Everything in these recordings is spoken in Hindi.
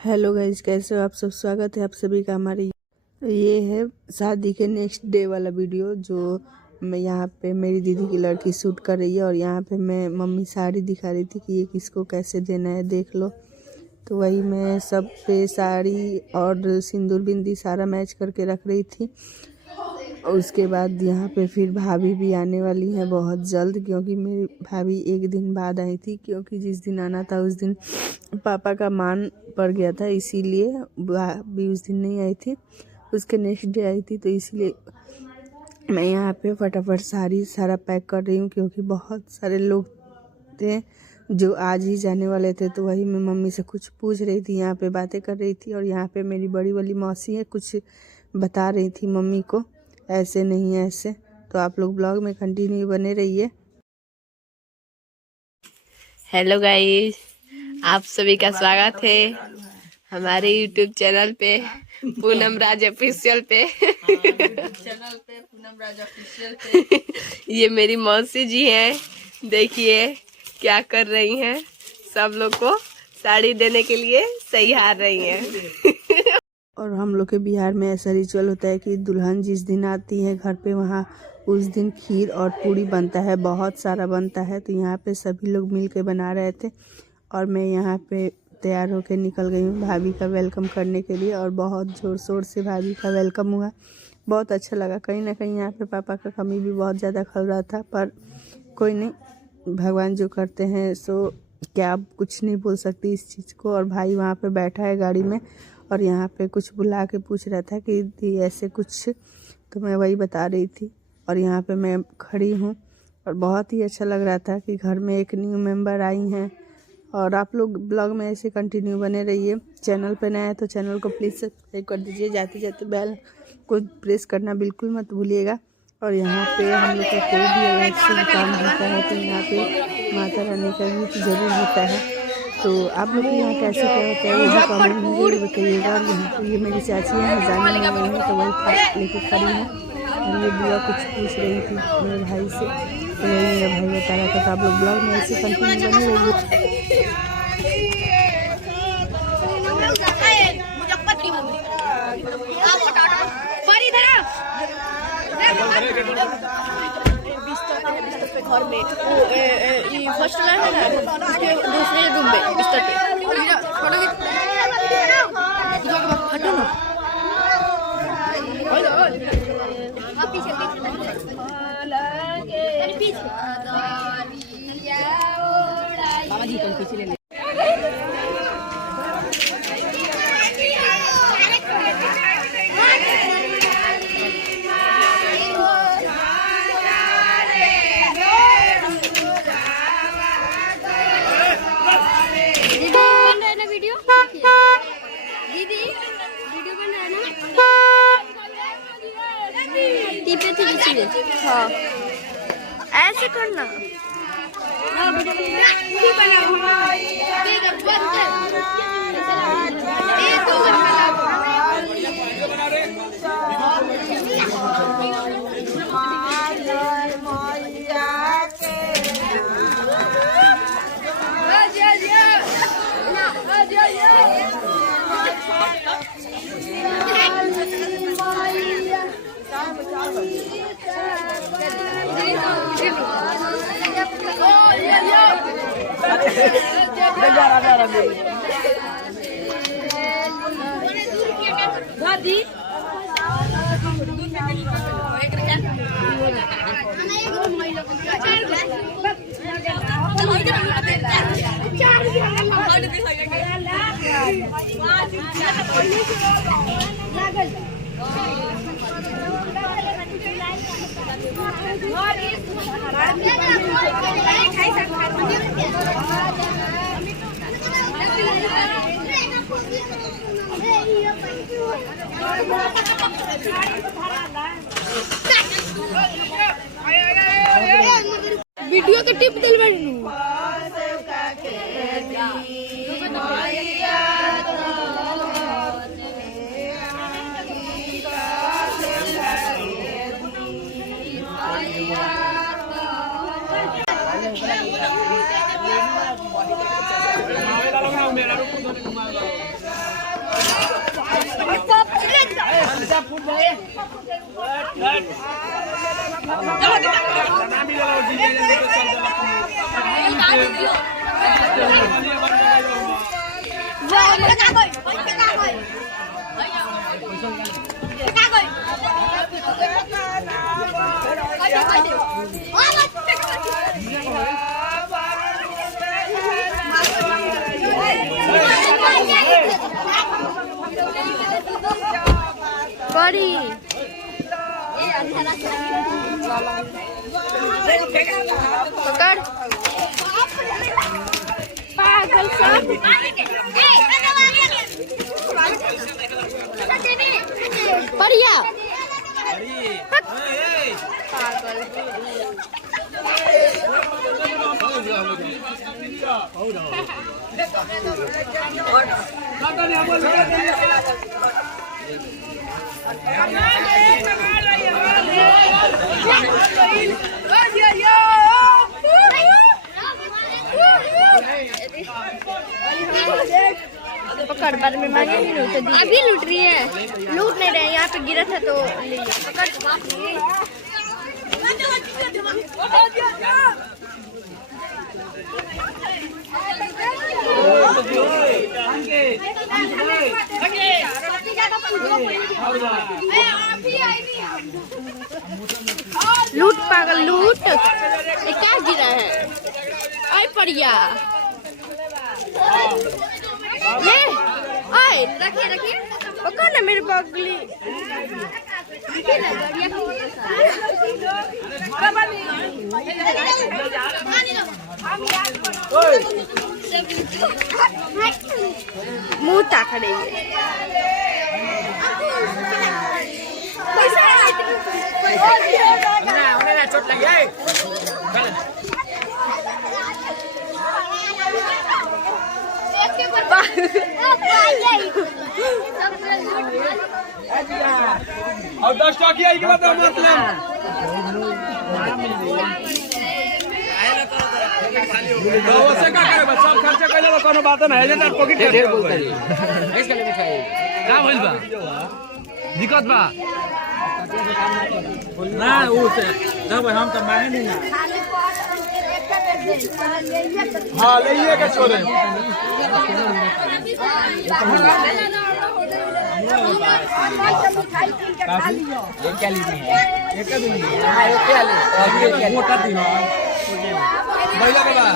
हेलो गाइज, कैसे हो आप सब। स्वागत है आप सभी का हमारे। ये है शादी के नेक्स्ट डे वाला वीडियो जो मैं यहाँ पे मेरी दीदी की लड़की शूट कर रही है और यहाँ पे मैं मम्मी साड़ी दिखा रही थी कि ये किसको कैसे देना है, देख लो। तो वही मैं सब पे साड़ी और सिंदूर बिंदी सारा मैच करके रख रही थी। और उसके बाद यहाँ पे फिर भाभी भी आने वाली हैं बहुत जल्द, क्योंकि मेरी भाभी एक दिन बाद आई थी, क्योंकि जिस दिन आना था उस दिन पापा का मान पड़ गया था, इसीलिए भाभी उस दिन नहीं आई थी। उसके नेक्स्ट डे आई थी, तो इसीलिए मैं यहाँ पे फटाफट सारा पैक कर रही हूँ, क्योंकि बहुत सारे लोग थे जो आज ही जाने वाले थे। तो वही मैं मम्मी से कुछ पूछ रही थी, यहाँ पे बातें कर रही थी। और यहाँ पे मेरी बड़ी वाली मौसी है, कुछ बता रही थी मम्मी को, ऐसे नहीं ऐसे। तो आप लोग ब्लॉग में कंटिन्यू बने रहिए। हेलो गाइस, आप सभी का स्वागत है हमारे यूट्यूब चैनल पे पूनम राज ऑफिशियल पे। ये मेरी मौसी जी हैं, देखिए क्या कर रही हैं। सब लोग को साड़ी देने के लिए तैयार रही हैं। और हम लोग के बिहार में ऐसा रिचुअल होता है कि दुल्हन जिस दिन आती है घर पे, वहाँ उस दिन खीर और पूड़ी बनता है, बहुत सारा बनता है। तो यहाँ पे सभी लोग मिल के बना रहे थे और मैं यहाँ पे तैयार होके निकल गई हूँ भाभी का वेलकम करने के लिए। और बहुत ज़ोर शोर से भाभी का वेलकम हुआ, बहुत अच्छा लगा। कहीं ना कहीं यहाँ पे पापा का कमी भी बहुत ज़्यादा खल रहा था, पर कोई नहीं, भगवान जो करते हैं सो क्या, आप कुछ नहीं बोल सकती इस चीज़ को। और भाई वहाँ पे बैठा है गाड़ी में और यहाँ पे कुछ बुला के पूछ रहा था कि दी ऐसे कुछ, तो मैं वही बता रही थी। और यहाँ पे मैं खड़ी हूँ और बहुत ही अच्छा लग रहा था कि घर में एक न्यू मेंबर आई हैं। और आप लोग ब्लॉग में ऐसे कंटिन्यू बने रहिए। चैनल पे नया है तो चैनल को प्लीज़ सब्सक्राइब कर दीजिए, जाते जाते बेल को प्रेस करना बिल्कुल मत भूलिएगा। और यहाँ पे हम लोग का कोई भी अलग शुभ काम होता है तो यहाँ पे माता रानी का भी जरूर होता है। तो आप लोग के यहाँ कैसे क्या होता है वो भी कमेंट में जरूर बताइएगा। और यहाँ पे ये मेरी चाची है, हजानी में गई है तो वही लेके खड़ी है। और ये बुआ कुछ पूछ रही थी मेरे भाई से, तो वही मेरा भाई बता रहा था। तो आप लोग ब्लॉग में ऐसे कंटिन्यू बने रहिए। घर में फर्स्ट फ्लोर है ना, उसके दूसरे रूम में बिस्तर पे हटो ना। बाबा जी तुम पीछे ले ले। हाँ ऐसे करना। वीडियो के टिप दिल बड़ी पकड़ पागल सब बढ़िया पकड़ बाद में मांगे नहीं लूट अभी लूट रही है लूट नहीं रहे यहाँ पे गिरा था तो ले पकड़ लूट पागल लूट ये क्या गिरा है आई पड़िया ले आई रखिए रखिए पकड़ ना मेरे बगली मुंह ताक रही है चोट लगी और 10 टकिया के बाद मतलब तो से का करे सब खर्चा कइले तो कोनो बात ना है जे पॉकेट ढेर बोलता है इसका ले मिठाई का होइल बा दिक्कत बा ना वो से जब हम तो माने नहीं ना हां ले के छोड़े ये क्या ली है एक दिन हां ये क्या ले ये मोटा दिन महिला बाबा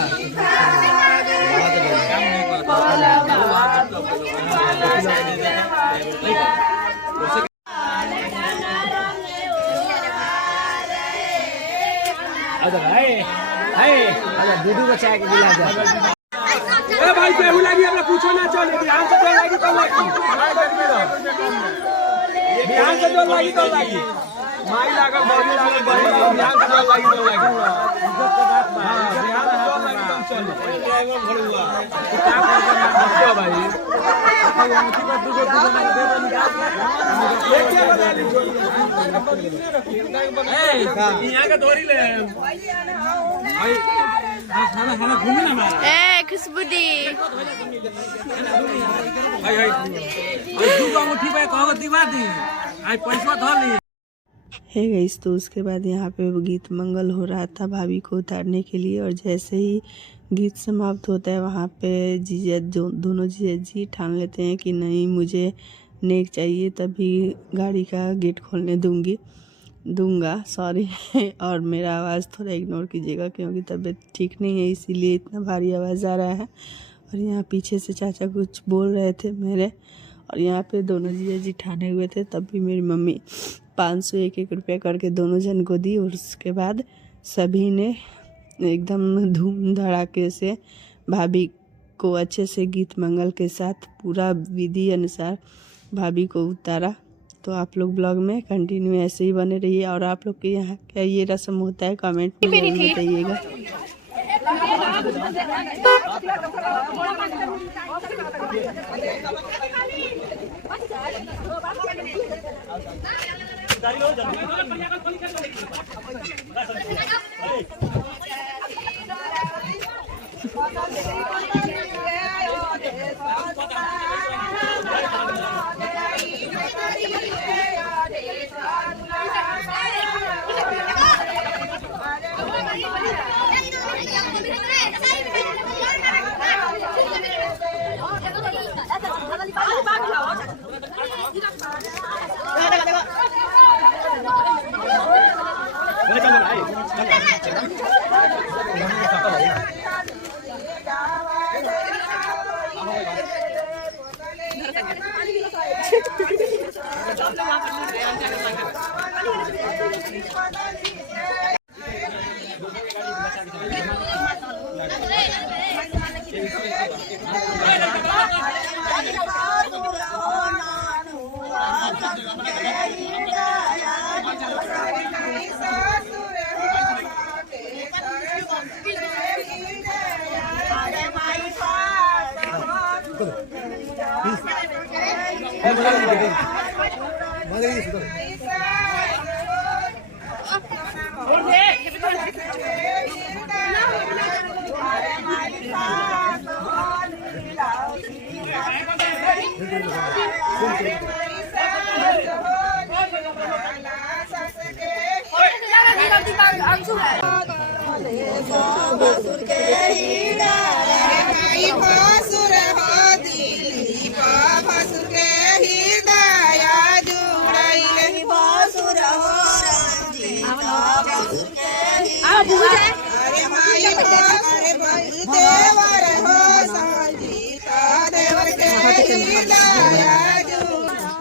दूधू का चाय के गिलास ए भाई केहू लागी हमरा पूछो ना चले बिहान से जोर लागी तो लागी बिहान से जोर लागी तो लागी माई लागल बड़ी लागल बड़ी बिहान से जोर लागी तो लागी इज्जत के बात बा बिहान से जोर लागी तो चल ड्राइवर भरुआ क्या कर भाई अंगूठी पर दूगो ना दे दो निकाल ये क्या बना ली यहां का दोरी ले भाई खाना खाना घूमी ना मारा ए खुशबुदी भाई भाई दूगो अंगूठी पे कहो दिवा दी आई पैसा धर ली है गाइस। तो उसके बाद यहाँ पे गीत मंगल हो रहा था भाभी को उतारने के लिए, और जैसे ही गीत समाप्त होता है वहाँ पे जीजा दोनों जीजा जी ठान लेते हैं कि नहीं मुझे नेक चाहिए, तभी गाड़ी का गेट खोलने दूंगा सॉरी और मेरा आवाज़ थोड़ा इग्नोर कीजिएगा क्योंकि तबीयत ठीक नहीं है इसीलिए इतना भारी आवाज़ आ रहा है। और यहाँ पीछे से चाचा कुछ बोल रहे थे मेरे, और यहाँ पे दोनों जीजा जी ठाने हुए थे, तब भी मेरी मम्मी 500 1-1 रुपया करके दोनों जन को दी। और उसके बाद सभी ने एकदम धूम धड़ाके से भाभी को अच्छे से गीत मंगल के साथ पूरा विधि अनुसार भाभी को उतारा। तो आप लोग ब्लॉग में कंटिन्यू ऐसे ही बने रहिए, और आप लोग के यहाँ क्या ये रस्म होता है कमेंट में जरूर बताइएगा।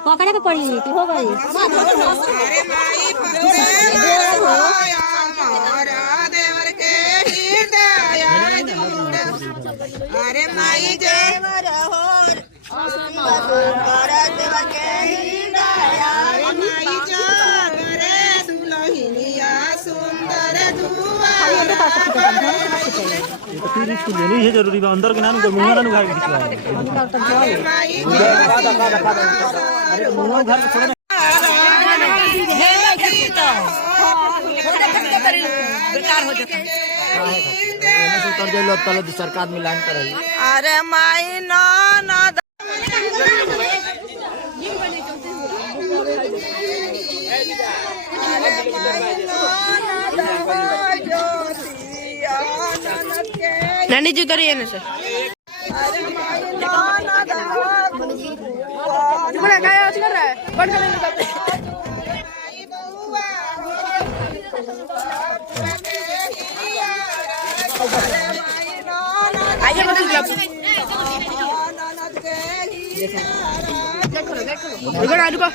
पकड़े पे पड़ी कि हो गई अरे माई देवर हो देवर के माई जागरे दुलहिनिया सुंदर फिर इसको लेनी है जरूरी बा अंदर के नाम को मुंह ना खाए खिचवा अरे मुंह घर छोड़ बेकार हो जाता है कर दे लो तले सरकार में लाइन कर रही अरे माई ना ना नानी जी उधर ही है ना सर आइए बदल दिया रुको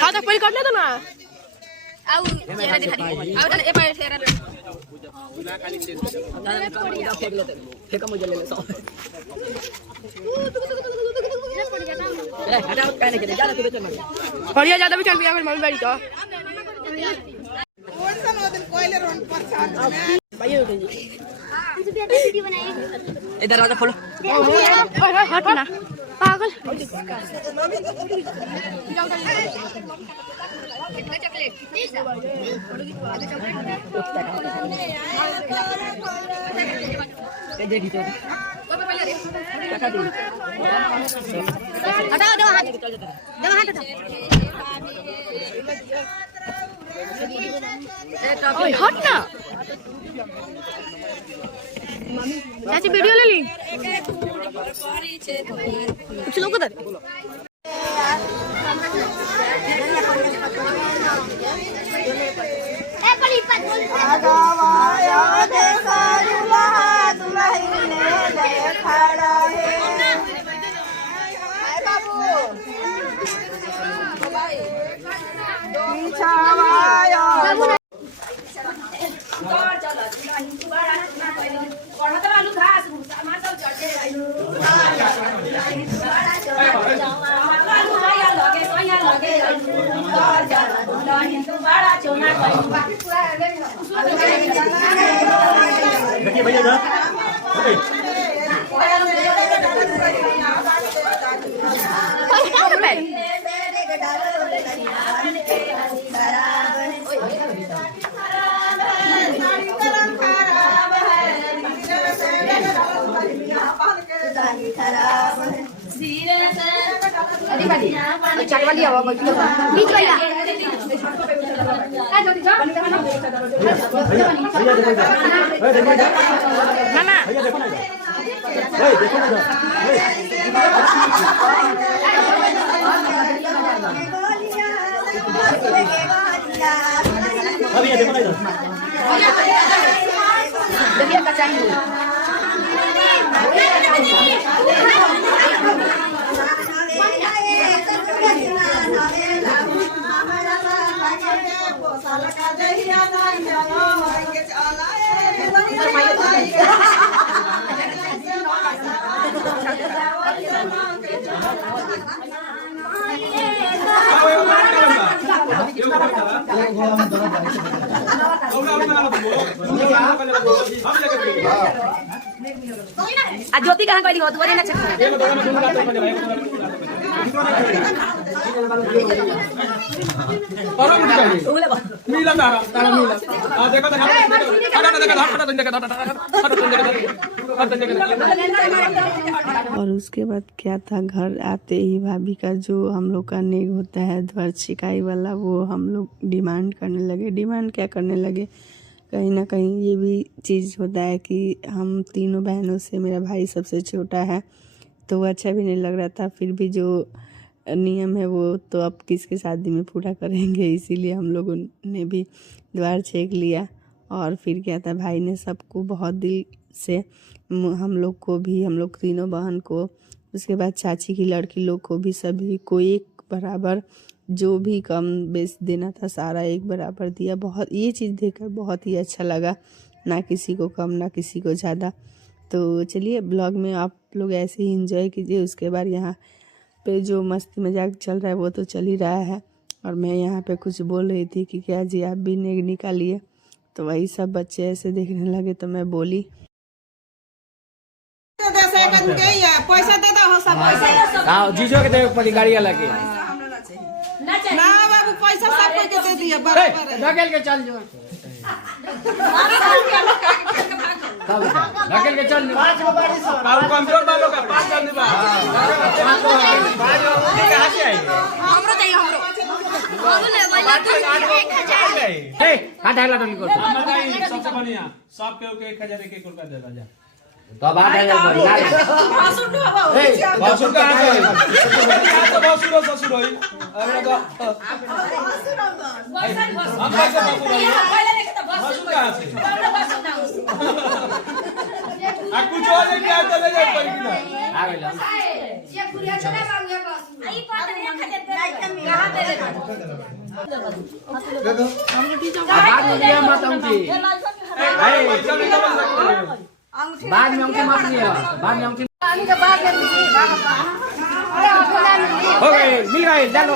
हाँ तो पहले करने दो ना आओ चेहरा दिखा दी आओ चल ए पर चेहरा फेंका मुझे ले ले सो हटाओ कहने के ज्यादा तू बेचन बढ़िया ज्यादा भी चल भी अगर मम्मी बैठी तो भाई हो गई वीडियो बनाइए इधर दरवाजा खोलो हट ना पागल कितना चॉकलेट हटाओ दो हाथ हट ना चाची वीडियो ले ली कुछ लोग उधर भैया जा आ ज्योति कहां गई हो तोरे ना चल मिला तारा मिला देखो और उसके बाद क्या था, घर आते ही भाभी का जो हम लोग का नेग होता है ध्वर छिकाई वाला, वो हम लोग डिमांड करने लगे। डिमांड क्या करने लगे, कहीं ना कहीं ये भी चीज़ होता है कि हम तीनों बहनों से मेरा भाई सबसे छोटा है, तो वो अच्छा भी नहीं लग रहा था। फिर भी जो नियम है वो तो अब किसके शादी में पूरा करेंगे, इसीलिए हम लोगों ने भी द्वार छेक लिया। और फिर क्या था, भाई ने सबको बहुत दिल से, हम लोग को भी, हम लोग तीनों बहन को, उसके बाद चाची की लड़की लोग को भी, सभी को एक बराबर जो भी कम बेस देना था सारा एक बराबर दिया। बहुत ये चीज़ देखकर बहुत ही अच्छा लगा, ना किसी को कम ना किसी को ज़्यादा। तो चलिए ब्लॉग में आप लोग ऐसे ही एंजॉय कीजिए। उसके बाद यहाँ पे जो मस्ती मजाक चल रहा है वो तो चल ही रहा है, और मैं यहाँ पे कुछ बोल रही थी कि क्या जी आप भी नेग निकालिए, तो वही सब बच्चे ऐसे देखने लगे, तो मैं बोली पैसा दे दो सब पैसा हां जीजो के दे पड़ी गाड़ी वाला के ना बाबू पैसा सब कोई के दे दिया बराबर ढकेल के चल जो ढकेल के चल बाबू कमजोर वालों का 5 आदमी बा कहां से आई हमरो चाहिए हमरो ने वाला 1000 ए हां ढाला टोली को सबसे बढ़िया सब के 1000 एक रुपया दे दा जा तो अब 8000 बढ़िया भाषण नो बाबू ए भाषण कहां से आई तो भाषण ससुर होई अरे तो हम कैसे पहले लेके तो भाषण कहां से आ कुछ और लेके आ तो ले जा कोई भी ना आ गया ये पूरा चला मांगे बस आई बात नहीं खरीद कहां दे दे दो हम रोटी चावल बाद में दिया मत अंगूठी बाद में अंगूठी मत दिया बाद में अंगूठी हो गए मिल गए चलो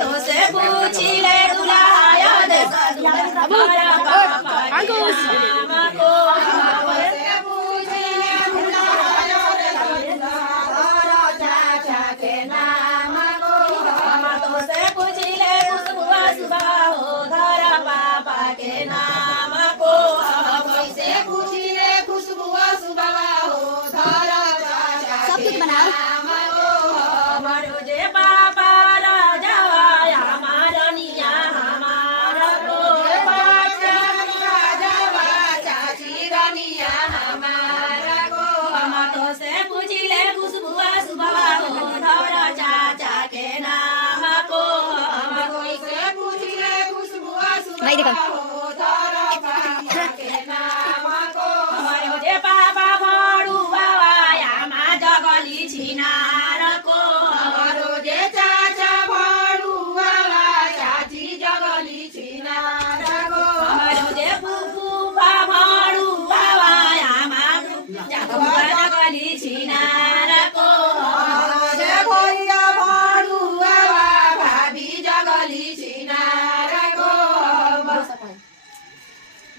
तो से पूछी ले दुलाया दे अंकुश नहीं देखा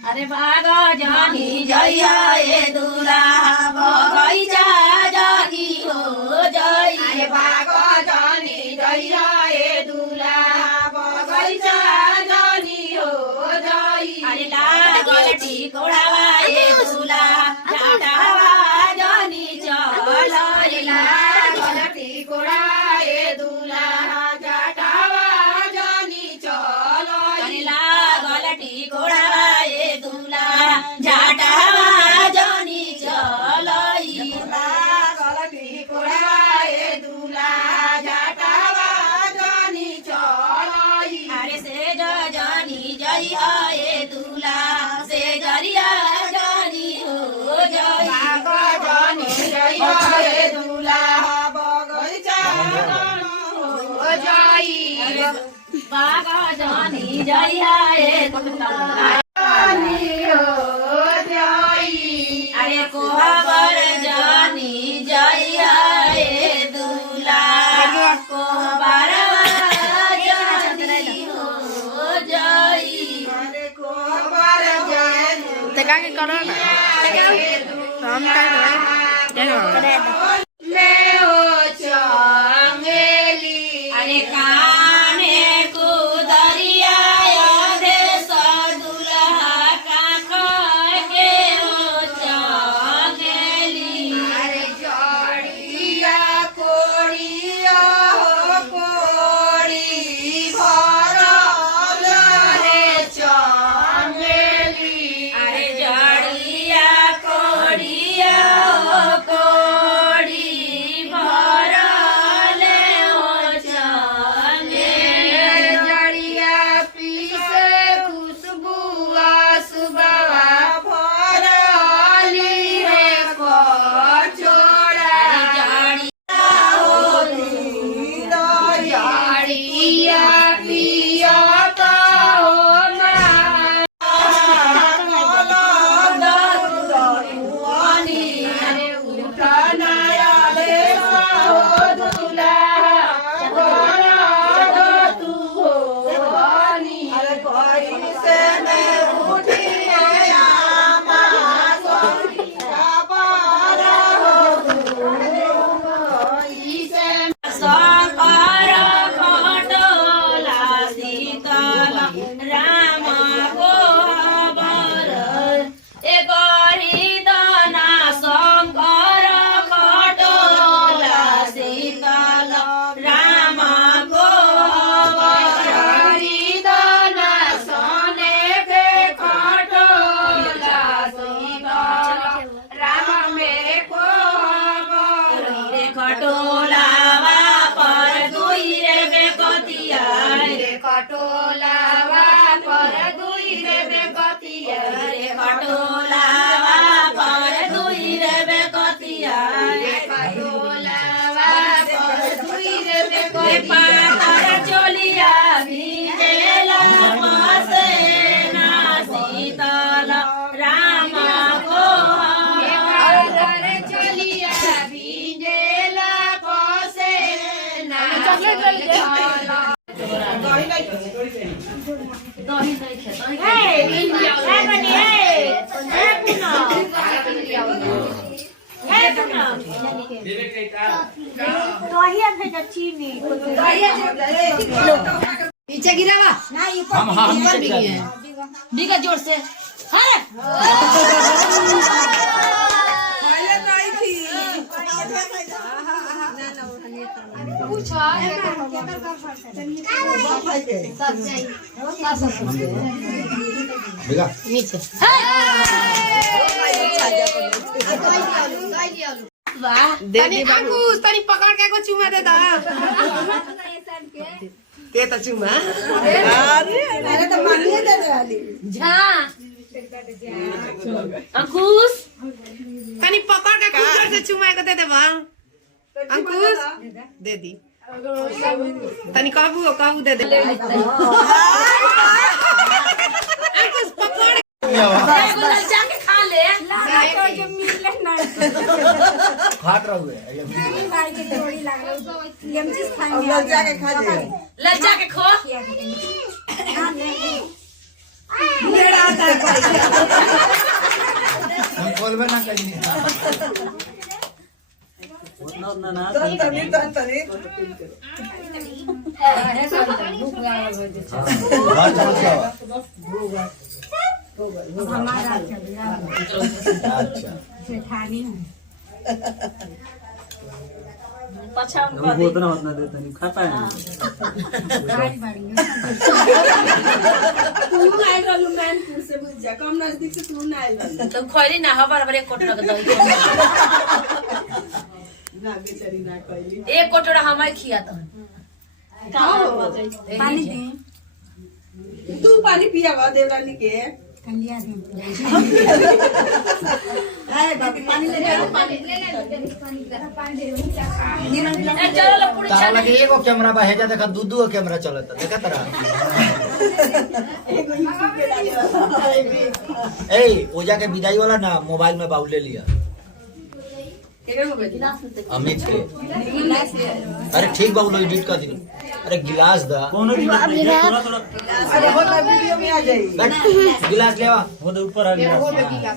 अरे भागा जानी जइया ए दूल्हा बगैचा जानी हो जई अरे भागा जानी जइया ए दूल्हा बगैचा जानी हो जई अरे लागल टिकोड़ावा ए दूल्हा जाटावा जानी चल अरे लागल टिकोड़ावा ए दूल्हा जाटावा जानी चल अरे लागल टिकोड़ावा जाटावा जानी चलई गलती कोड़ाए दूल्हा जाटावा जानी चलई अरे से जानी जई आए दूल्हा से जरिया जानी हो जई बागा जानी जई आए दूल्हा बगैचा हो जई बागा जानी जई आए दूल्हा अरे कोहबर जानी जइया ए दूल्हा कोहबर जानी हो ठेका के करो ना तो हम क्या अरे काने को दरिया दे सदुल्हा का के हो चंगेली अरे जड़िया कोड़िया हो कोड़ी भरल रे चंगेली अरे जड़िया कोड़िया हो कोड़ी भरल हो चंगेली जड़िया पीसे खुशबुआ सुबवा भरली रे कचोड़ा जड़िया हो जड़िया पियता हो ना अरे उठना रे हो दुल्हा तू हो अरे कोई से मैं उठी शंकर खटोला शीतल राम गोबर एक हरिदना शंकर खटोला शीतल राम गोबर हरिदना सोने के खटोला शीतल राम मेरे को रे खटोलावा पर दुई रे बेकतिया रे खटोलावा पर दुई रे बेकतिया रे खटोलावा पर दुई रे बेकतिया रे खटोलावा पर दुई रे बेकतिया पातर चोलिया भिजेला पासे ना शीतल राम को पातर चोलिया भिजेला पासे ना शीतल पीछे गिरा हम नीचे जोर से नीचे अंकुश तनी पकड़ के को चुमा दे दा के तो चुमा अरे तो मानिए दे वाली झा अंकुश तनी पकड़ के कुकर से चुमा के दे बा अंकुश दे दी तनी काबू दे दे अंकुश पकड़ जाके खा ले खाट रहो लज्जा के खा ले लज्जा के खो हम बोलबे ना करिए तनी हमको उतना उतना देता नहीं खाता है कम नजदीक से तू ना आई तो खोली ना हबर हबर एक कोटरा के दही ना बेचारी ना कहली एक कोटरा हमारे खिया तो पानी दे तू पानी पिया बा देवरानी के कलिया दे हाय बाबी पानी ले जा पानी दे चलो लो पूरी तारा लगे एगो कैमरा बा हेजा देखा दू दू कैमरा चलता देखा तरा ए ओजा के विदाई वाला ना मोबाइल में बाउल ले लिया अमित के अरे ठीक बाबू एडिट कर दी अरे गिलास दा कोनो भी थोड़ा थोड़ा अरे हो ना वीडियो में आ जाई गिलास लेवा वो ऊपर आ गया